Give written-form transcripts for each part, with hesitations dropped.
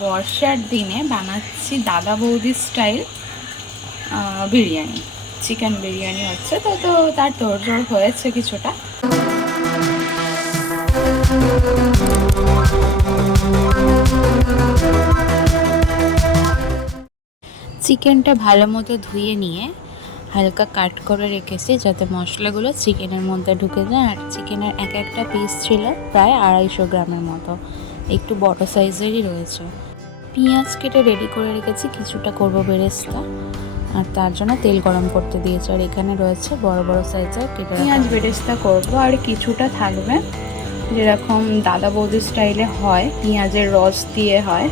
বর্ষার দিনে বানাচ্ছি দাদা বৌদি স্টাইল বিরিয়ানি, চিকেন বিরিয়ানি হচ্ছে। তো তার তোড়জোড় হয়েছে কিছুটা। চিকেনটা ভালো মতো ধুয়ে নিয়ে হালকা কাট করে রেখেছি যাতে মশলাগুলো চিকেনের মধ্যে ঢুকে যায়। আর চিকেনের এক একটা পিস ছিল প্রায় 250 গ্রামের মতো, একটু বড় সাইজেরই রয়েছে। পেঁয়াজ কেটে রেডি করে রেখেছি, কিছুটা করবো বেরেস্তা, আর তার জন্য তেল গরম করতে দিয়েছি। আর এখানে রয়েছে বড় বড় সাইজের কেটে পেঁয়াজ বেরেস্তা করবো, আর কিছুটা থাকবে যেরকম দাদা বৌদি স্টাইলে হয়, পেঁয়াজের রস দিয়ে হয়,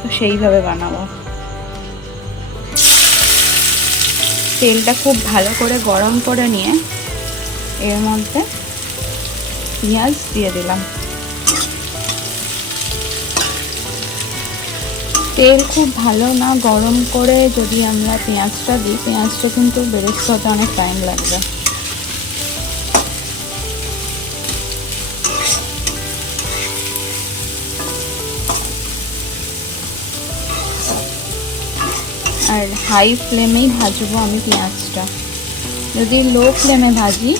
তো সেইভাবে বানাবো। তেলটা খুব ভালো করে গরম করে নিয়ে এর মধ্যে পেঁয়াজ দিয়ে দিলাম। তেল খুব ভালো না গরম করে যদি আমরা পেঁয়াজটা দিই, পেঁয়াজটা কিন্তু বেরেস্তাতে অনেক টাইম লাগবে। আর হাই ফ্লেমেই ভাজবো আমি পেঁয়াজটা। যদি লো ফ্লেমে ভাজি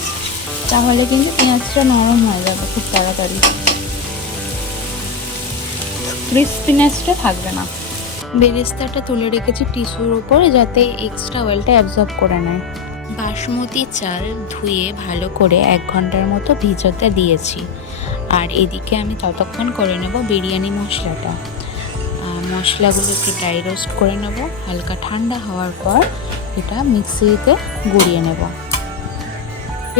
তাহলে কিন্তু পেঁয়াজটা নরম হয়ে যাবে খুব তাড়াতাড়ি, ক্রিস্পিনেসটা থাকবে না। বেরেস্তাটা তুলে রেখেছি টিস্যুর উপরে যাতে এক্সট্রা অয়েলটা অ্যাবজর্ব করে নেয়। বাসমতি চাল ধুয়ে ভালো করে 1 ঘন্টার মতো ভিজোতে দিয়েছি। আর এদিকে আমি ততক্ষণ করে নেব বিরিয়ানি মশলাটা। মশলাগুলো একটু ড্রাই রোস্ট করে নেব। হালকা ঠান্ডা হওয়ার পর এটা মিক্সিতে গুঁড়িয়ে নেব।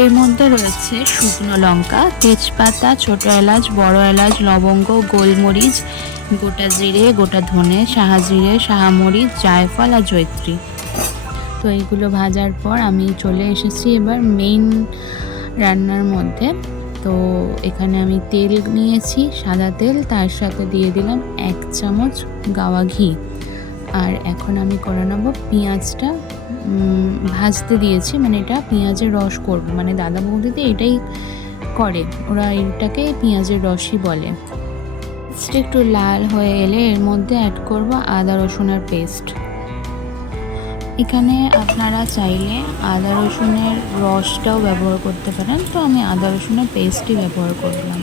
এর মধ্যে রয়েছে শুকনো লঙ্কা, তেজপাতা, ছোট এলাচ, বড় এলাচ, লবঙ্গ, গোলমরিচ, গোটা জিরে, গোটা ধনে, সাহা জিরে, সাহা মরিচ, জায়ফল আর জয়ত্রী। তো এইগুলো ভাজার পর আমি চলে এসেছি এবার মেইন রান্নার মধ্যে। তো এখানে আমি তেল নিয়েছি, সাদা তেল, তার সাথে দিয়ে দিলাম 1 চামচ গাওয়া ঘি। আর এখন আমি করে নেব পেঁয়াজটা ভাজতে দিয়েছি, মানে এটা পেঁয়াজের রস করব, মানে দাদা বৌদিতে এটাই করে, ওরা এটাকে পেঁয়াজের রসই বলে। একটু লাল হয়ে এলে এর মধ্যে অ্যাড করব আদা রসুনের পেস্ট। এখানে আপনারা চাইলে আদা রসুনের রসটাও ব্যবহার করতে পারেন, তো আমি আদা রসুনের পেস্টই ব্যবহার করলাম।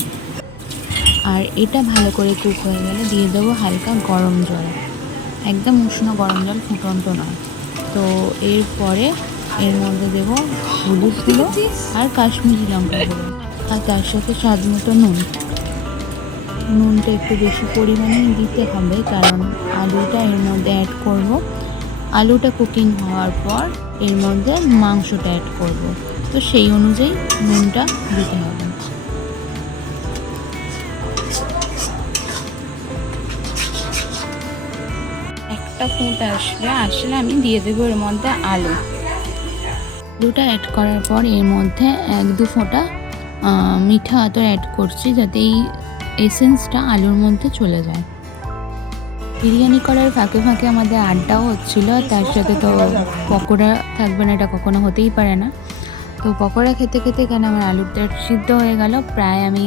আর এটা ভালো করে কুক হয়ে গেলে দিয়ে দেবো হালকা গরম জল, একদম উষ্ণ গরম জল, ফুটন্ত নয়। তো এরপরে এর মধ্যে দেবো হলুদ গুঁড়ো আর কাশ্মীরি লঙ্কা গুঁড়ো, আর তার সাথে স্বাদ মতো নুন। নুনটা একটু বেশি পরিমাণে দিতে হবে কারণ আলুটা এর মধ্যে অ্যাড করব। আলুটা কুকিং হওয়ার পর এর মধ্যে মাংসটা অ্যাড করব, তো সেই অনুযায়ী নুনটা দিতে হবে। একটা ফুট আসলে আমি দিয়ে দেবো এর মধ্যে আলুটা অ্যাড করার পর এর মধ্যে 1-2 ফোঁটা মিঠা আতর অ্যাড করছি যাতে এই এসেন্সটা আলুর মধ্যে চলে যায়। বিরিয়ানি করার ফাঁকে ফাঁকে আমাদের আড্ডাও হচ্ছিল, তার সাথে তো পকোড়া থাকবে না, এটা কখনো হতেই পারে না। তো পকোড়া খেতে খেতে এখানে আমার আলুটা সিদ্ধ হয়ে গেল। প্রায় আমি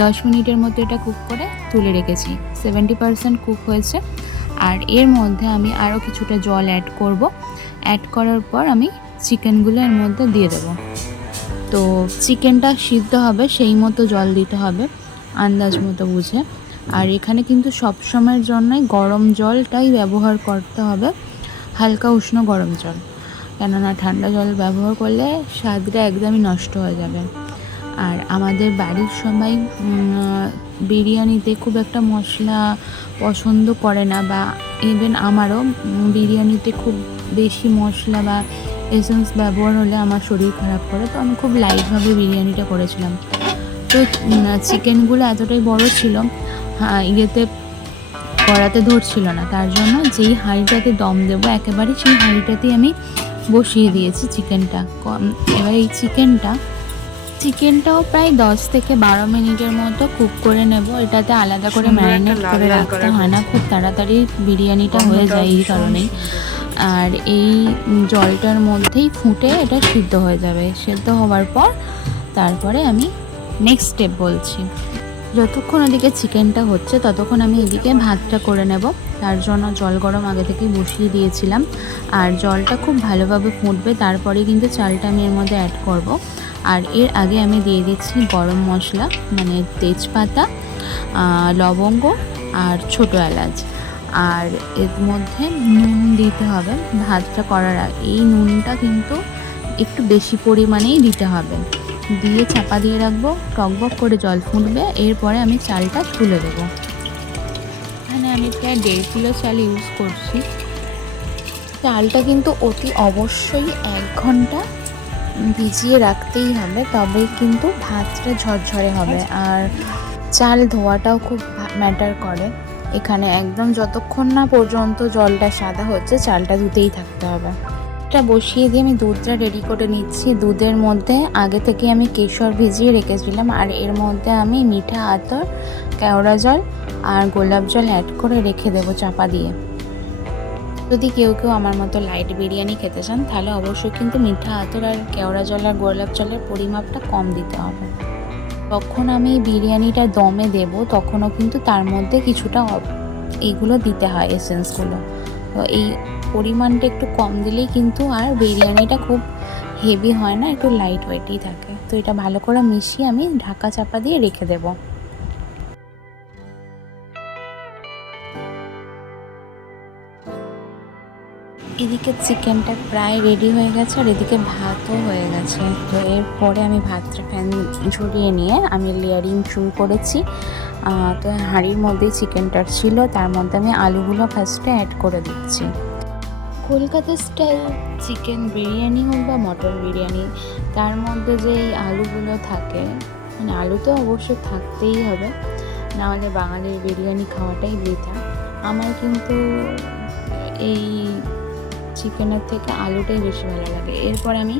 10 মিনিটের মতো এটা কুক করে তুলে রেখেছি, 70% কুক হয়েছে। আর এর মধ্যে আমি আরও কিছুটা জল অ্যাড করব। অ্যাড করার পর আমি চিকেনগুলো এর মধ্যে দিয়ে দেবো। তো চিকেনটা সিদ্ধ হবে সেই মতো জল দিতে হবে, আন্দাজ মতো বুঝে। আর এখানে কিন্তু সব সময়ের জন্যই গরম জলটাই ব্যবহার করতে হবে, হালকা উষ্ণ গরম জল, কেননা ঠান্ডা জল ব্যবহার করলে স্বাদটা একদমই নষ্ট হয়ে যাবে। আর আমাদের বাড়ির সবাই বিরিয়ানিতে খুব একটা মশলা পছন্দ করে না, বা ইভেন আমারও বিরিয়ানিতে খুব বেশি মশলা বা এসেন্স ব্যবহার হলে আমার শরীর খারাপ করে। তো আমি খুব লাইটভাবে বিরিয়ানিটা করেছিলাম। তো চিকেনগুলো এতটাই বড় ছিল, ইয়েতে কড়াতে ধরছিল না, তার জন্য যেই হাঁড়িটাতে দম দেবো একেবারে সেই হাঁড়িটাতেই আমি বসিয়ে দিয়েছি চিকেনটা। এবার এই চিকেনটাও প্রায় 10 থেকে 12 মিনিটের মতো কুক করে নেব। এটাতে আলাদা করে ম্যারিনেট করে রাখতে হয় না, খুব তাড়াতাড়ি বিরিয়ানিটা হয়ে যায় এই কারণেই। আর এই জলটার মধ্যেই ফুটে এটা সিদ্ধ হয়ে যাবে। সিদ্ধ হওয়ার পর তারপরে আমি নেক্সট স্টেপ বলছি। যতক্ষণ ওদিকে চিকেনটা হচ্ছে ততক্ষণ আমি এদিকে ভাতটা করে নেব। তার জন্য জল গরম আগে থেকেই বসিয়ে দিয়েছিলাম, আর জলটা খুব ভালোভাবে ফুটবে, তারপরে কিন্তু চালটা আমি এর মধ্যে অ্যাড করব। আর এর আগে আমি দিয়ে দিচ্ছি গরম মশলা, মানে তেজপাতা, লবঙ্গ আর ছোটো এলাচ। আর এর মধ্যে নুন দিতে হবে ভাতটা করার আগে। এই নুনটা কিন্তু একটু বেশি পরিমাণেই দিতে হবে। দিয়ে চাপা দিয়ে রাখবো, টকবক করে জল ফুটবে, এরপরে আমি চালটা তুলে দেবো। এখানে আমি প্রায় 1.5 কিলো চাল ইউজ করছি। চালটা কিন্তু অতি অবশ্যই 1 ঘন্টা ভিজিয়ে রাখতেই হবে, তবেই কিন্তু ভাতটা ঝরঝরে হবে। আর চাল ধোয়াটাও খুব ম্যাটার করে এখানে। একদম যতক্ষণ না পর্যন্ত জলটা সাদা হচ্ছে চালটা ধুতেই থাকতে হবে। এটা বসিয়ে দিয়ে আমি দুধটা রেডি করে নিচ্ছি। দুধের মধ্যে আগে থেকে আমি কেশর ভিজিয়ে রেখেছিলাম, আর এর মধ্যে আমি মিঠা আতর, কেওড়া জল আর গোলাপ জল অ্যাড করে রেখে দেবো চাপা দিয়ে। যদি কেউ আমার মতো লাইট বিরিয়ানি খেতে চান তাহলে অবশ্যই কিন্তু মিঠা আতর আর কেওড়া জল আর গোলাপ জলের পরিমাপটা কম দিতে হবে। যখন আমি বিরিয়ানিটা দমে দেব তখনও কিন্তু তার মধ্যে কিছুটা এইগুলো দিতে হয়, এসেন্সগুলো। তো এই পরিমাণটা একটু কম দিলেই কিন্তু আর বিরিয়ানিটা খুব হেভি হয় না, একটু লাইট ওয়েটই থাকে। তো এটা ভালো করে মিশিয়ে আমি ঢাকা চাপা দিয়ে রেখে দেবো। এদিকে চিকেনটা প্রায় রেডি হয়ে গেছে, আর এদিকে ভাতও হয়ে গেছে। তো এরপরে আমি ভাতটা ফ্যান ঝরিয়ে নিয়ে আমি লেয়ারিং শুরু করেছি। তো হাঁড়ির মধ্যেই চিকেনটা ছিল, তার মধ্যে আমি আলুগুলো ফার্স্টে অ্যাড করে দিচ্ছি। কলকাতা স্টাইল চিকেন বিরিয়ানি হোক বা মটন বিরিয়ানি, তার মধ্যে যে এই আলুগুলো থাকে, মানে আলু তো অবশ্যই থাকতেই হবে, নাহলে বাঙালির বিরিয়ানি খাওয়াটাই বৃথা। আমার কিন্তু এই চিকেনের থেকে আলুটাই বেশি ভালো লাগে। এরপর আমি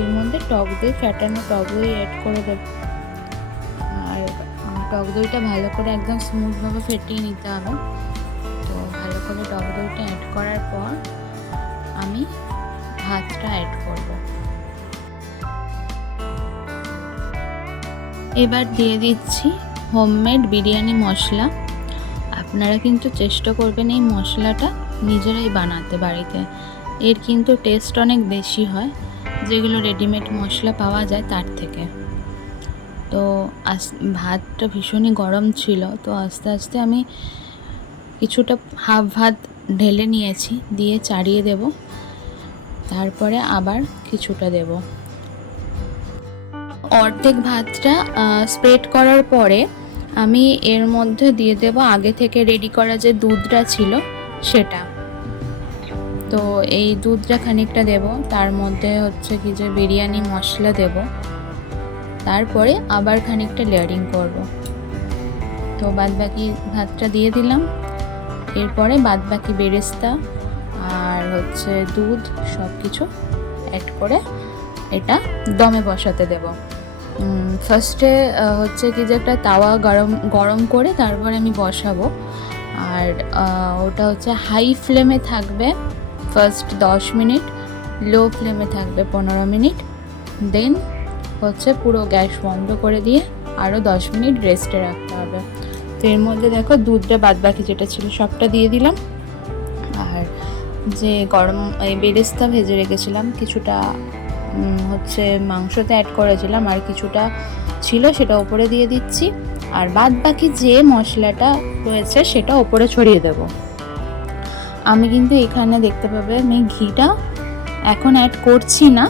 এর মধ্যে টক দই, ফ্যাটানো টক দই অ্যাড করে দেব। আর টক দইটা ভালো করে একদম স্মুথভাবে ফেটিয়ে নিতে হবে। তো ভালো করে টক দইটা অ্যাড করার পর আমি ভাতটা অ্যাড করব। এবার দিয়ে দিচ্ছি হোমমেড বিরিয়ানি মশলা। আপনারা কিন্তু চেষ্টা করবেন এই মশলাটা নিজেরাই বানাতে বাড়িতে। এর কিন্তু টেস্ট অনেক বেশি হয় যেগুলো রেডিমেড মশলা পাওয়া যায় তার থেকে। তো ভাতটা ভীষণই গরম ছিল, তো আস্তে আস্তে আমি কিছুটা হাফ ভাত ঢেলে নিয়েছি, দিয়ে চাড়িয়ে দেব, তারপরে আবার কিছুটা দেব। অর্ধেক ভাতটা স্প্রেড করার পরে আমি এর মধ্যে দিয়ে দেব আগে থেকে রেডি করা যে দুধটা ছিল সেটা। তো এই দুধটা খানিকটা দেব, তার মধ্যে হচ্ছে কি যে বিরিয়ানি মশলা দেব, তারপরে আবার খানিকটা লেয়ারিং করব। তো বাদবাকি ভাতটা দিয়ে দিলাম, এরপরে বাদবাকি বেরেস্তা আর হচ্ছে দুধ সব কিছু অ্যাড করে এটা দমে বসাতে দেব। ফার্স্টে হচ্ছে কি যে একটা তাওয়া গরম করে তারপরে আমি বসাবো, আর ওটা হচ্ছে হাই ফ্লেমে থাকবে ফার্স্ট 10 মিনিট, লো ফ্লেমে থাকবে 15 মিনিট, দেন হচ্ছে পুরো গ্যাস বন্ধ করে দিয়ে আরও 10 মিনিট রেস্টে রাখতে হবে। তো এর মধ্যে দেখো দুধটা বাদবাকি যেটা ছিল সবটা দিয়ে দিলাম, আর যে গরম এই বেরেস্তা ভেজে রেখেছিলাম কিছুটা হচ্ছে মাংসতে অ্যাড করেছিলাম, আর কিছুটা ছিল সেটা ওপরে দিয়ে দিচ্ছি, আর বাদ বাকি যে মশলাটা রয়েছে সেটা ওপরে ছড়িয়ে দেব। আমি কিন্তু এখানে দেখতে পাবে আমি ঘিটা এখন অ্যাড করছি না,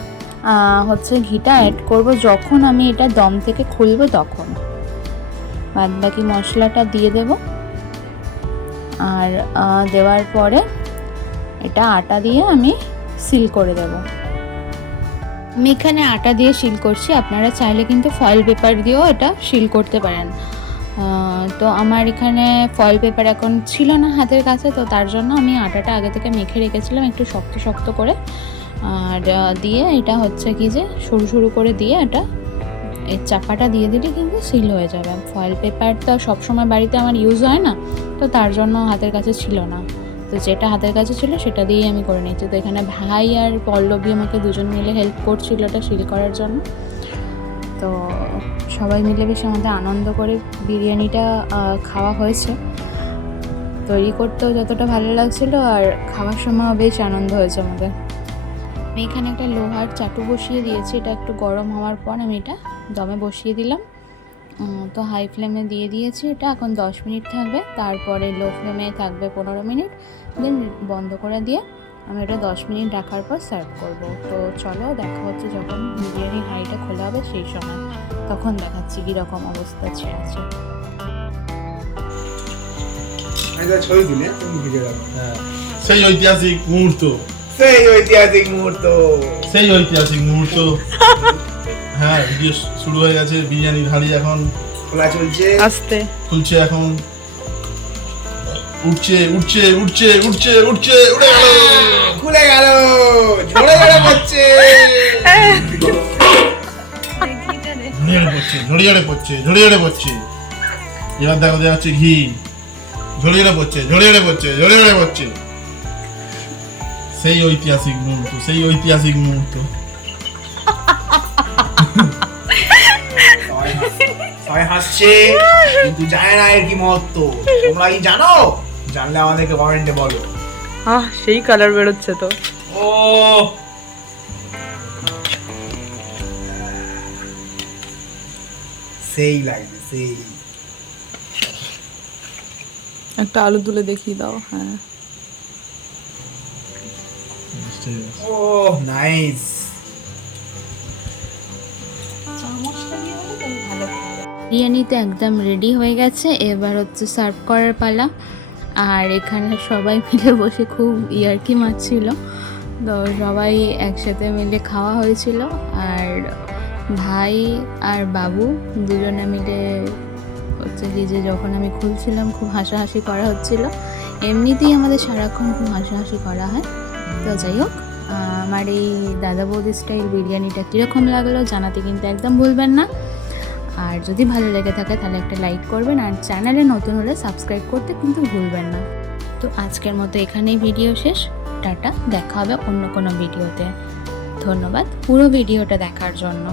হচ্ছে ঘিটা অ্যাড করব যখন আমি এটা দম থেকে খুলব তখন। বাদ বাকি মশলাটা দিয়ে দেব, আর দেওয়ার পরে এটা আটা দিয়ে আমি সিল করে দেব। আমি এখানে আটা দিয়ে সিল করছি, আপনারা চাইলে কিন্তু ফয়েল পেপার দিয়েও এটা সিল করতে পারেন। তো আমার এখানে ফয়েল পেপার এখন ছিল না হাতের কাছে, তো তার জন্য আমি আটাটা আগে থেকে মেখে রেখেছিলাম একটু শক্ত শক্ত করে, আর দিয়ে এটা হচ্ছে কি যে সরু সরু করে দিয়ে এটা এই চাপাটা দিয়ে দিলে কিন্তু সিল হয়ে যাবে। ফয়েল পেপার তো সবসময় বাড়িতে আমার ইউজ হয় না, তো তার জন্য হাতের কাছে ছিল না, তো যেটা হাতের কাছে ছিল সেটা দিয়েই আমি করে নিচ্ছি। তো এখানে ভাই আর পল্লবী আমাকে দুজন মিলে হেল্প করছিল এটা সিল করার জন্য। তো সবাই মিলে বেশ আমাদের আনন্দ করে বিরিয়ানিটা খাওয়া হয়েছে। তৈরি করতেও যতটা ভালো লাগছিলো আর খাওয়ার সময়ও বেশ আনন্দ হয়েছে আমাদের। আমি এখানে একটা লোহার চাটু বসিয়ে দিয়েছি, এটা একটু গরম হওয়ার পর আমি এটা দমে বসিয়ে দিলাম। তো হাই ফ্লেমে দিয়ে দিয়েছি, এটা এখন 10 মিনিট থাকবে, তারপরে লো ফ্লেমে থাকবে 15 মিনিট, দেন বন্ধ করে দিয়ে আমি এটা 10 মিনিট রাখার পর সার্ভ করব। তো চলো দেখা হচ্ছে যখন বিরিয়ানি হাঁড়িটা খোলা হবে সেই সময়, তখন দেখাচ্ছি কীরকম অবস্থা আছে। সেই ঐতিহাসিক মুহূর্ত, হ্যাঁ ভিডিও শুরু হয়ে গেছে। বিরিয়ানির হাঁড়ি এখন খোলা চলছে, আস্তে খুলছে, এখন উঠছে উঠছে উঠছে উঠছে উঠছে, উড়ে গেল, খুলে গেল, ঝরে ঝরে পড়ছে, ঝড়িয়ে পড়ছে, ঝড়িয়ে পড়ছে। এবার দেখা যাচ্ছে ঘি ঝড়িয়ে পড়ছে, ঝড়িয়ে পড়ছে, ঝড়িয়ে পড়ছে। সেই ঐতিহাসিক মুহূর্ত, সেই ঐতিহাসিক মুহূর্ত। সবাই হাসছে কিন্তু জানে না এর কি মহত্ব। তোমরা কি জানো? জানলে আমাদেরকে কমেন্টে বলো। সেই কালার বেরোচ্ছে তো। ও সেই লাগবে, সেই। একটা আলু তুলে দেখিয়ে দাও। হ্যাঁ, ও নাইস। বিরিয়ানি তো একদম রেডি হয়ে গেছে, এবার হচ্ছে সার্ভ করার পালা। আর এখানে সবাই মিলে বসে খুব ইয়ার্কি মারছিল, তো সবাই একসাথে মিলে খাওয়া হয়েছিল। আর ভাই আর বাবু দুজনে মিলে হচ্ছে কি যে যখন আমি খুলছিলাম খুব হাসাহাসি করা হচ্ছিল। এমনিতেই আমাদের সারাক্ষণ খুব হাসাহাসি করা হয়। তো যাই হোক, আমার এই দাদা বৌদি স্টাইল বিরিয়ানিটা কীরকম লাগলো জানাতে কিন্তু একদম ভুলবেন না। আর যদি ভালো লেগে থাকে তাহলে একটা লাইক করবেন, আর চ্যানেলে নতুন হলে সাবস্ক্রাইব করতে কিন্তু ভুলবেন না। তো আজকের মতো এখানেই ভিডিও শেষ, টাটা, দেখা হবে অন্য কোনো ভিডিওতে। ধন্যবাদ পুরো ভিডিওটা দেখার জন্য।